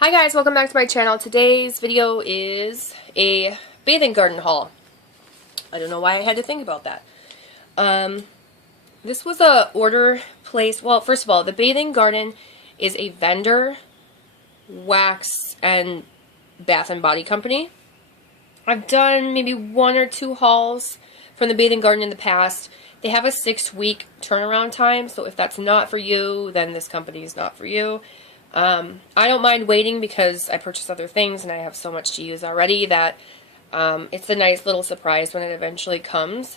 Hi guys, welcome back to my channel. Today's video is a bathing garden haul. I don't know why I had to think about that. This was a order placed. Well, first of all, the bathing garden is a vendor, wax, and bath and body company. I've done maybe 1 or 2 hauls from the bathing garden in the past. They have a 6-week turnaround time, so if that's not for you, then this company is not for you. I don't mind waiting because I purchase other things and I have so much to use already that it's a nice little surprise when it eventually comes.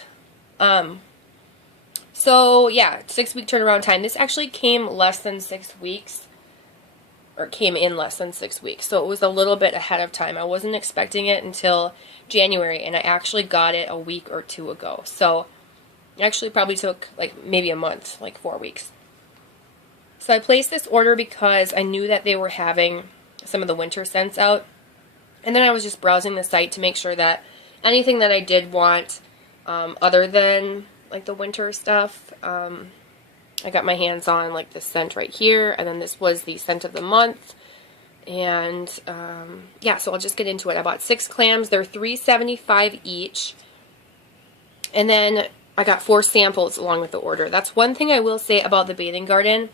So yeah, 6-week turnaround time. This actually came less than 6 weeks, or came in less than 6 weeks, so it was a little bit ahead of time. I wasn't expecting it until January, and I actually got it a week or 2 ago. So it actually probably took like maybe a month, like 4 weeks. So I placed this order because I knew that they were having some of the winter scents out. And then I was just browsing the site to make sure that anything that I did want, other than like the winter stuff, I got my hands on like this scent right here. And then this was the scent of the month. And yeah, so I'll just get into it. I bought 6 clams. They're $3.75 each. And then I got 4 samples along with the order. That's one thing I will say about the bathing garden.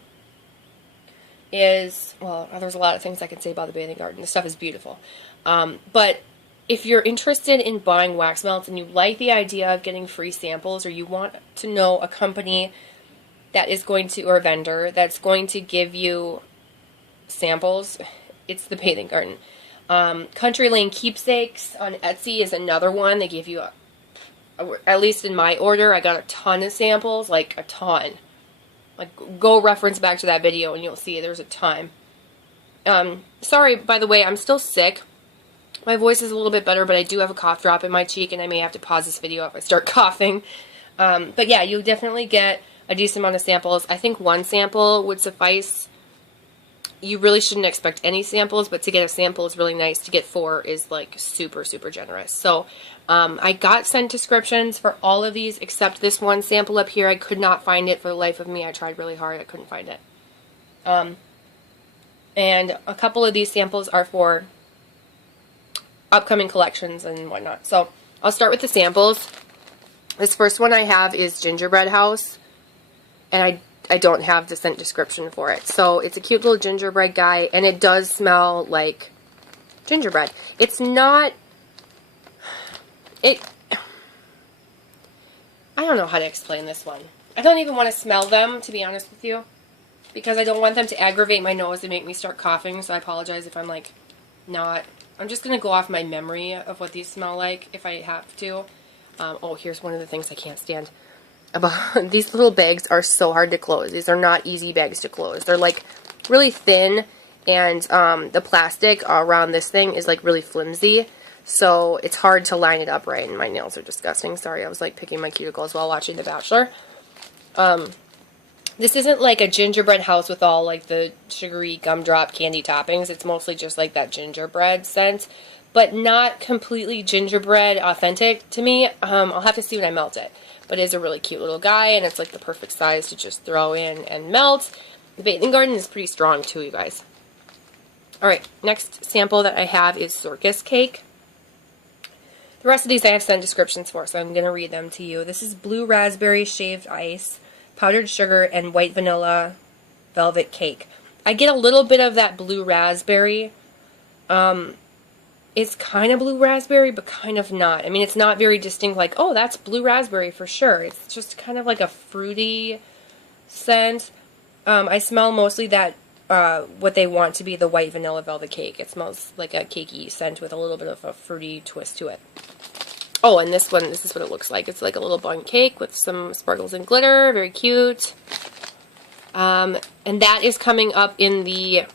Well, there's a lot of things I can say about the bathing garden. The stuff is beautiful. But if you're interested in buying wax melts and you like the idea of getting free samples, or you want to know a company that is going to, or a vendor that's going to give you samples, it's the bathing garden. Country Lane Keepsakes on Etsy is another one. They give you, at least in my order, I got a ton of samples, like a ton. Like, go reference back to that video and you'll see there's a ton. Sorry, by the way, I'm still sick. My voice is a little bit better, but I do have a cough drop in my cheek, and I may have to pause this video if I start coughing. But yeah, you'll definitely get a decent amount of samples. I think 1 sample would suffice. You really shouldn't expect any samples, but to get a sample is really nice. To get 4 is like super, super generous. So I got scent descriptions for all of these except this one sample up here. I could not find it for the life of me. I tried really hard. I couldn't find it. And a couple of these samples are for upcoming collections and whatnot. So I'll start with the samples. This first one I have is Gingerbread House, and I don't have the scent description for it. So it's a cute little gingerbread guy, and it does smell like gingerbread. It's not, I don't know how to explain this one. I don't even want to smell them, to be honest with you, because I don't want them to aggravate my nose and make me start coughing, so I apologize if I'm like not. I'm just going to go off my memory of what these smell like if I have to. Oh, here's one of the things I can't stand. About these little bags are so hard to close. These are not easy bags to close. They're like really thin, and the plastic around this thing is like really flimsy, so it's hard to line it up right, and my nails are disgusting. Sorry, I was like picking my cuticles while watching The Bachelor. This isn't like a gingerbread house with all like the sugary gumdrop candy toppings. It's mostly just like that gingerbread scent, but not completely gingerbread authentic to me. I'll have to see when I melt it. But it is a really cute little guy, and it's like the perfect size to just throw in and melt. The bathing garden is pretty strong too, you guys. Alright, next sample that I have is Circus Cake. The rest of these I have scent descriptions for, so I'm going to read them to you. This is blue raspberry shaved ice, powdered sugar, and white vanilla velvet cake. I get a little bit of that blue raspberry. It's kind of blue raspberry, but kind of not. I mean, it's not very distinct, like, oh, that's blue raspberry for sure. It's just kind of like a fruity scent. I smell mostly that, what they want to be the white vanilla velvet cake. It smells like a cakey scent with a little bit of a fruity twist to it. Oh, and this one, this is what it looks like. It's like a little bun cake with some sparkles and glitter. Very cute. And that is coming up in the,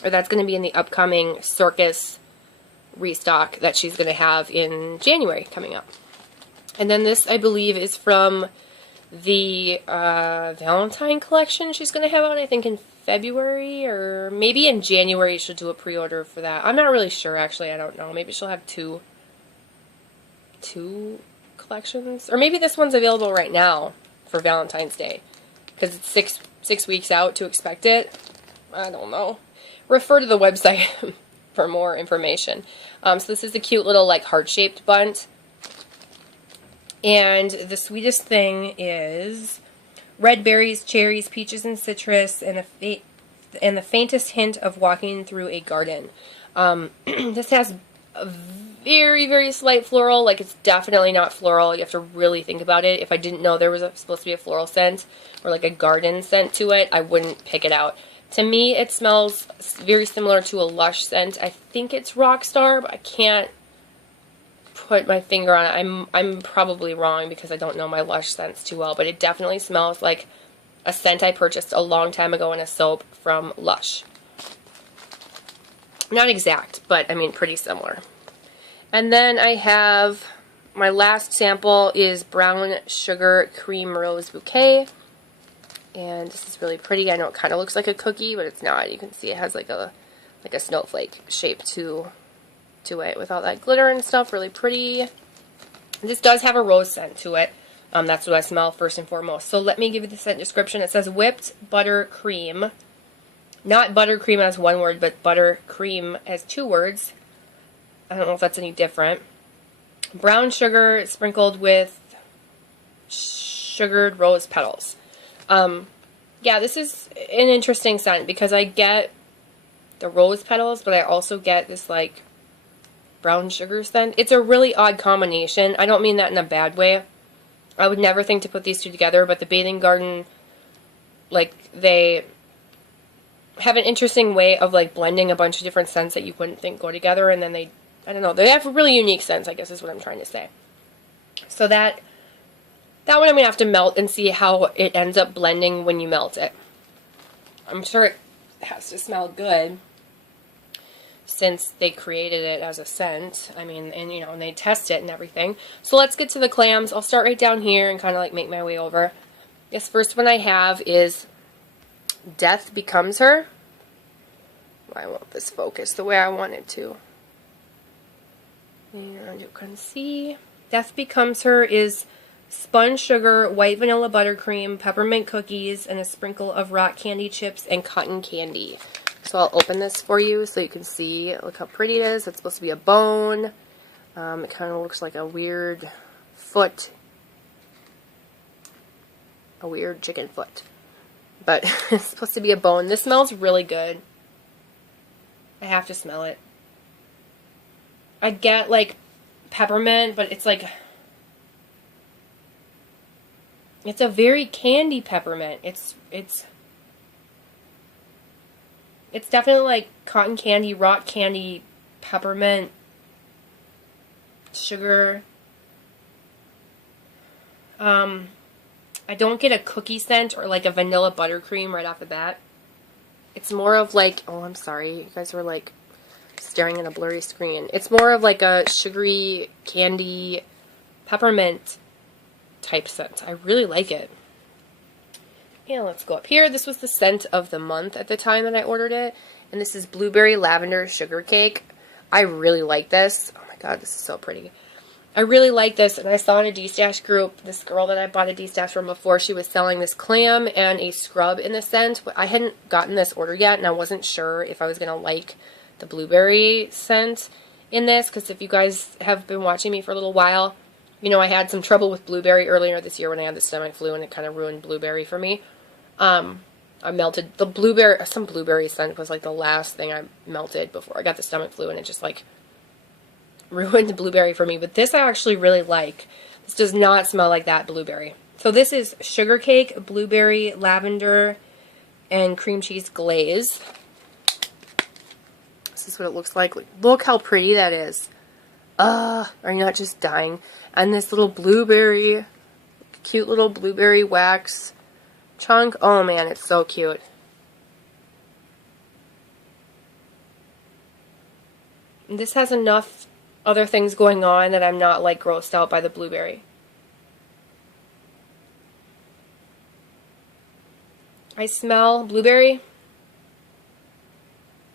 or that's going to be in the upcoming Circus restock that she's going to have in January coming up. And then this, I believe, is from the Valentine collection she's going to have on, I think, in February, or maybe in January she'll do a pre-order for that. I'm not really sure, actually. I don't know. Maybe she'll have two collections. Or maybe this one's available right now for Valentine's Day, because it's six weeks out to expect it. I don't know. refer to the website for more information. So this is a cute little like heart-shaped bunt. And the sweetest thing is red berries, cherries, peaches, and citrus, and the faintest hint of walking through a garden. This has a very, very slight floral. Like, it's definitely not floral. You have to really think about it. If I didn't know there was supposed to be a floral scent or like a garden scent to it, I wouldn't pick it out. To me, it smells very similar to a Lush scent. I think it's Rockstar, but I can't put my finger on it. I'm probably wrong because I don't know my Lush scents too well, but it definitely smells like a scent I purchased a long time ago in a soap from Lush. Not exact, but I mean pretty similar. And then I have my last sample is Brown Sugar Cream Rose Bouquet. And this is really pretty. I know it kind of looks like a cookie, but it's not. You can see it has like a snowflake shape to it with all that glitter and stuff. Really pretty. This does have a rose scent to it. That's what I smell first and foremost. So let me give you the scent description. It says whipped butter cream. Not buttercream as one word, but butter cream as two words. I don't know if that's any different. Brown sugar sprinkled with sugared rose petals. Yeah, this is an interesting scent because I get the rose petals, but I also get this like brown sugar scent. It's a really odd combination. I don't mean that in a bad way. I would never think to put these two together, but the Bathing Garden, like, they have an interesting way of like blending a bunch of different scents that you wouldn't think go together, and then they, I don't know, they have really unique scents, I guess is what I'm trying to say. So that one I'm going to have to melt and see how it ends up blending when you melt it. I'm sure it has to smell good since they created it as a scent. I mean, and you know, and they test it and everything. So let's get to the clams. I'll start right down here and kind of like make my way over. This first one I have is Death Becomes Her. I want this focus the way I want it to. And you can see Death Becomes Her is spun sugar, white vanilla buttercream, peppermint cookies, and a sprinkle of rock candy chips and cotton candy. So I'll open this for you so you can see. Look how pretty it is. It's supposed to be a bone. It kind of looks like a weird foot. A weird chicken foot. But it's supposed to be a bone. This smells really good. I have to smell it. I get like peppermint, but it's like, it's a very candy peppermint. It's definitely like cotton candy, rock candy, peppermint, sugar. I don't get a cookie scent or like a vanilla buttercream right off the bat. It's more of like, oh, I'm sorry, you guys were like staring at a blurry screen. It's more of like a sugary candy peppermint type scent. I really like it. And let's go up here. This was the scent of the month at the time that I ordered it. And this is Blueberry Lavender Sugar Cake. I really like this. Oh my god, this is so pretty. I really like this, and I saw in a D-Stash group, this girl that I bought a D-Stash from before, she was selling this clam and a scrub in the scent. I hadn't gotten this order yet, and I wasn't sure if I was going to like the blueberry scent in this, because if you guys have been watching me for a little while, you know I had some trouble with blueberry earlier this year when I had the stomach flu, and it kind of ruined blueberry for me. I melted the blueberry, some blueberry scent was like the last thing I melted before I got the stomach flu, and it just like ruined the blueberry for me. But this I actually really like. This does not smell like that blueberry. So this is sugar cake, blueberry, lavender, and cream cheese glaze. This is what it looks like. Look how pretty that is. Are you not just dying? And this little blueberry, cute little blueberry wax chunk. Oh man, it's so cute. And this has enough other things going on that I'm not like grossed out by the blueberry. I smell blueberry.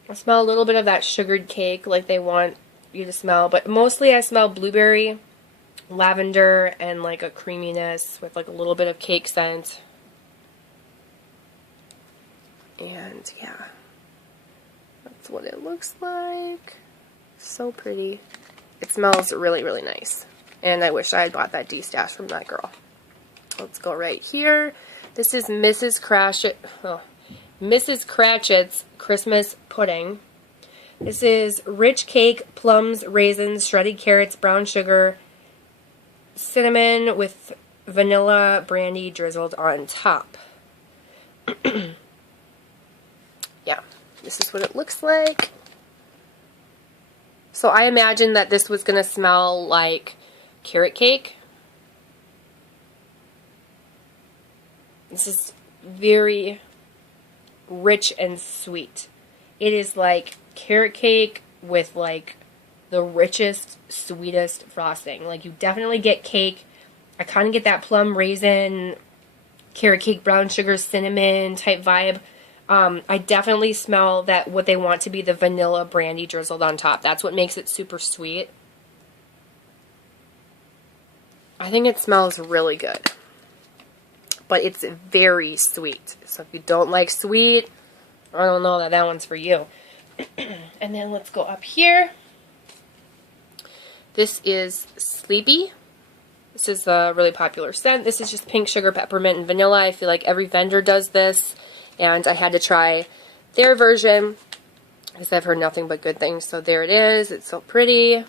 I smell a little bit of that sugared cake like they want you to smell, but mostly I smell blueberry, lavender, and like a creaminess with like a little bit of cake scent. And yeah. That's what it looks like. So pretty. It smells really, really nice. And I wish I had bought that D-stash from that girl. Let's go right here. This is Mrs. Cratchit's Christmas pudding. This is rich cake, plums, raisins, shredded carrots, brown sugar, cinnamon with vanilla brandy drizzled on top. Yeah, this is what it looks like. So I imagined that this was going to smell like carrot cake. This is very rich and sweet. It is like carrot cake with like the richest, sweetest frosting. Like you definitely get cake. I kind of get that plum raisin, carrot cake, brown sugar, cinnamon type vibe. I definitely smell that what they want to be the vanilla brandy drizzled on top. That's what makes it super sweet. I think it smells really good. But it's very sweet. So if you don't like sweet, I don't know that that one's for you. And then let's go up here. This is Sleepy. This is a really popular scent. This is just pink sugar, peppermint, and vanilla. I feel like every vendor does this. And I had to try their version because I've heard nothing but good things. So there it is. It's so pretty.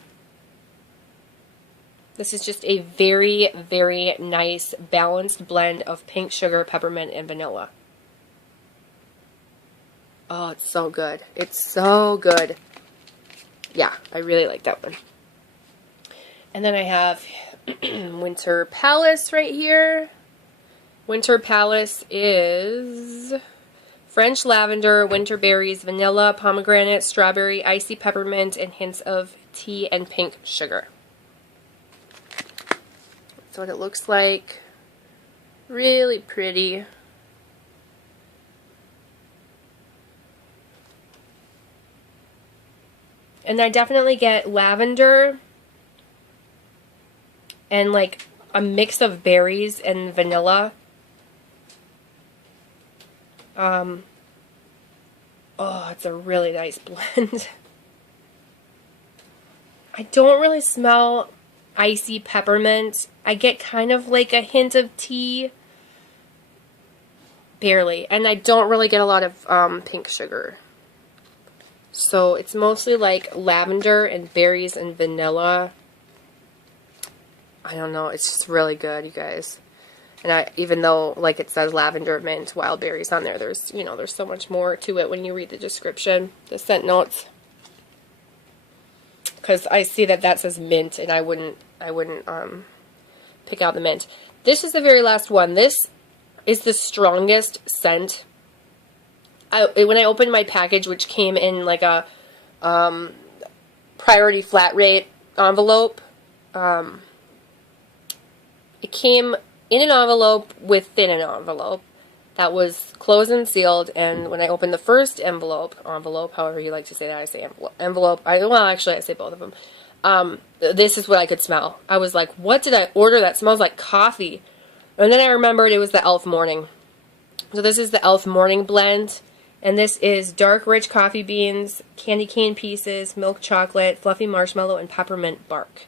This is just a very, very nice balanced blend of pink sugar, peppermint, and vanilla. Oh, it's so good. It's so good. Yeah, I really like that one. And then I have Winter Palace right here. Winter Palace is French lavender, winter berries, vanilla, pomegranate, strawberry, icy peppermint, and hints of tea and pink sugar. That's what it looks like. Really pretty. And I definitely get lavender and like a mix of berries and vanilla. Oh, it's a really nice blend. I don't really smell icy peppermint. I get kind of like a hint of tea. Barely. And I don't really get a lot of pink sugar. So it's mostly like lavender and berries and vanilla. I don't know. It's just really good, you guys. And even though, like it says lavender, mint, wild berries on there, there's, you know, there's so much more to it when you read the description, the scent notes. Because I see that that says mint, and I wouldn't pick out the mint. This is the very last one. This is the strongest scent. When I opened my package, which came in like a priority flat rate envelope, it came in an envelope within an envelope that was closed and sealed, and when I opened the first envelope, however you like to say that, I say envelope, well, actually I say both of them, this is what I could smell. I was like, what did I order that smells like coffee? And then I remembered it was the Elf Morning. So this is the Elf Morning blend, and this is dark rich coffee beans, candy cane pieces, milk chocolate, fluffy marshmallow, and peppermint bark.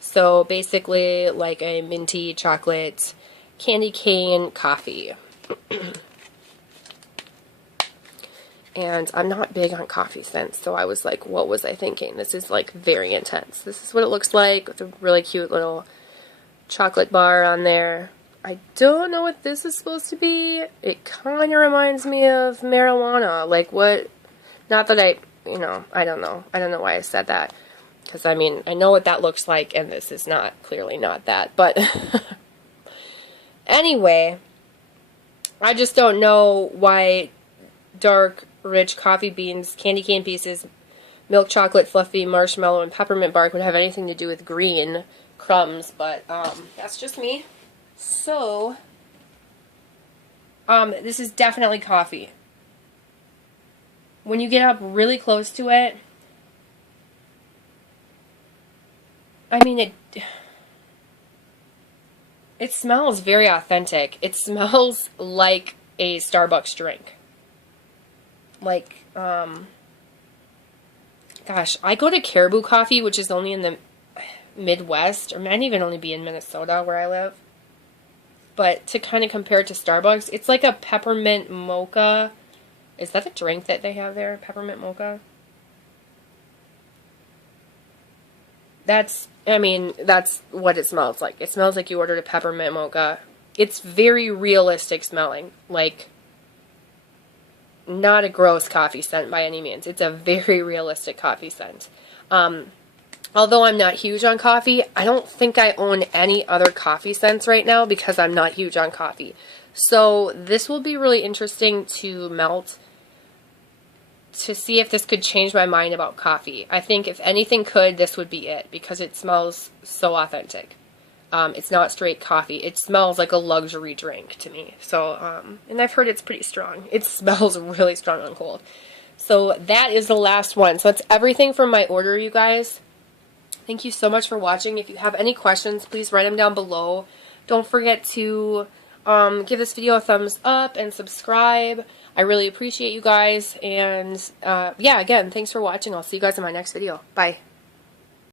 So basically like a minty chocolate candy cane coffee. And I'm not big on coffee scents, so I was like, what was I thinking? This is like very intense. This is what it looks like with a really cute little chocolate bar on there. I don't know what this is supposed to be. It kind of reminds me of marijuana. Like what, not that I don't know. I don't know why I said that. Because, I mean, I know what that looks like, and this is not, clearly not that. But, anyway, I just don't know why dark, rich coffee beans, candy cane pieces, milk chocolate, fluffy marshmallow, and peppermint bark would have anything to do with green crumbs. But, that's just me. So, this is definitely coffee. When you get up really close to it, I mean, it smells very authentic. It smells like a Starbucks drink. Like, gosh, I go to Caribou Coffee, which is only in the Midwest, or might even only be in Minnesota where I live. But to kind of compare it to Starbucks, it's like a peppermint mocha. Is that a drink that they have there? Peppermint mocha? That's what it smells like. It smells like you ordered a peppermint mocha. It's very realistic smelling. Like, not a gross coffee scent by any means. It's a very realistic coffee scent. Although I'm not huge on coffee, I don't think I own any other coffee scents right now because I'm not huge on coffee. So this will be really interesting to melt to see if this could change my mind about coffee. I think if anything could, this would be it because it smells so authentic. It's not straight coffee. It smells like a luxury drink to me. So, and I've heard it's pretty strong. It smells really strong on cold. So that is the last one. So that's everything from my order, you guys. Thank you so much for watching. If you have any questions, please write them down below. Don't forget to give this video a thumbs up and subscribe. I really appreciate you guys. And yeah, again, thanks for watching. I'll see you guys in my next video. Bye.